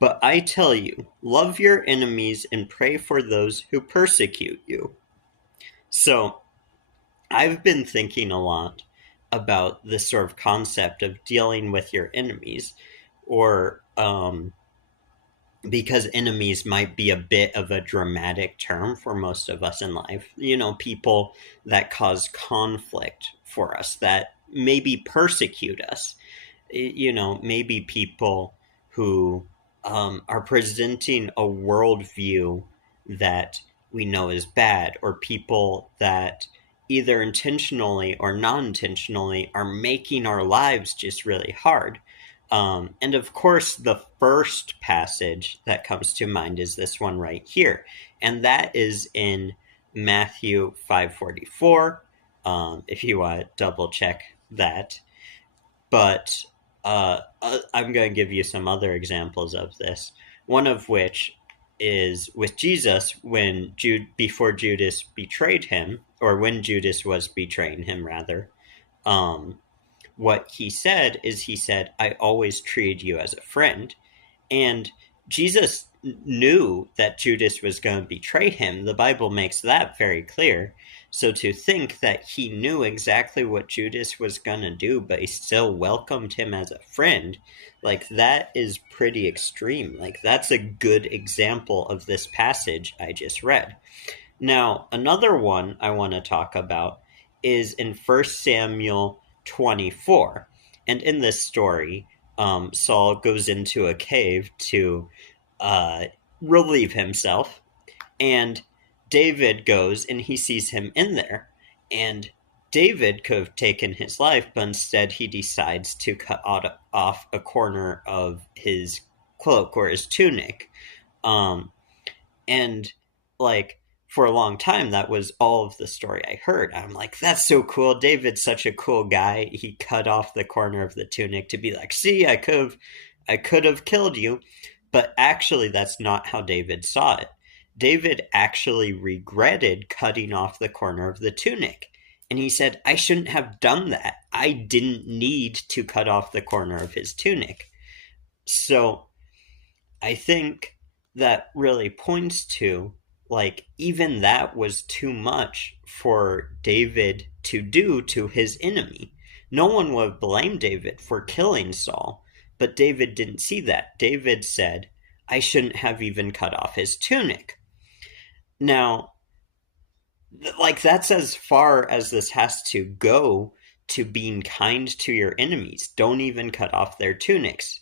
But I tell you, love your enemies and pray for those who persecute you. So I've been thinking a lot about this sort of concept of dealing with your enemies, or because enemies might be a bit of a dramatic term for most of us in life. People that cause conflict for us, that maybe persecute us. Maybe people who are presenting a worldview that we know is bad, or people that either intentionally or non intentionally are making our lives just really hard. And of course, the first passage that comes to mind is this one right here, and that is in Matthew 5:44. If you want to double check that, but I'm going to give you some other examples of this. One of which is with Jesus when before Judas betrayed him, or when Judas was betraying him, rather. Um, what he said, "I always treated you as a friend," and Jesus knew that Judas was going to betray him. The Bible makes that very clear. So to think that he knew exactly what Judas was going to do, but he still welcomed him as a friend, like, that is pretty extreme. Like, that's a good example of this passage I just read. Now, another one I want to talk about is in 1 Samuel 24. And in this story, Saul goes into a cave to uh, relieve himself, and David goes and he sees him in there. And David could have taken his life, but instead he decides to cut off a corner of his cloak or his tunic. Um, and like, for a long time, that was all of the story I heard. I'm like, that's so cool. David's such a cool guy. He cut off the corner of the tunic to be like, see, I could have killed you. But actually, that's not how David saw it. David actually regretted cutting off the corner of the tunic. And he said, I shouldn't have done that. I didn't need to cut off the corner of his tunic. So I think that really points to, like, even that was too much for David to do to his enemy. No one would blame David for killing Saul, but David didn't see that. David said, I shouldn't have even cut off his tunic. Now, like, that's as far as this has to go, to being kind to your enemies. Don't even cut off their tunics.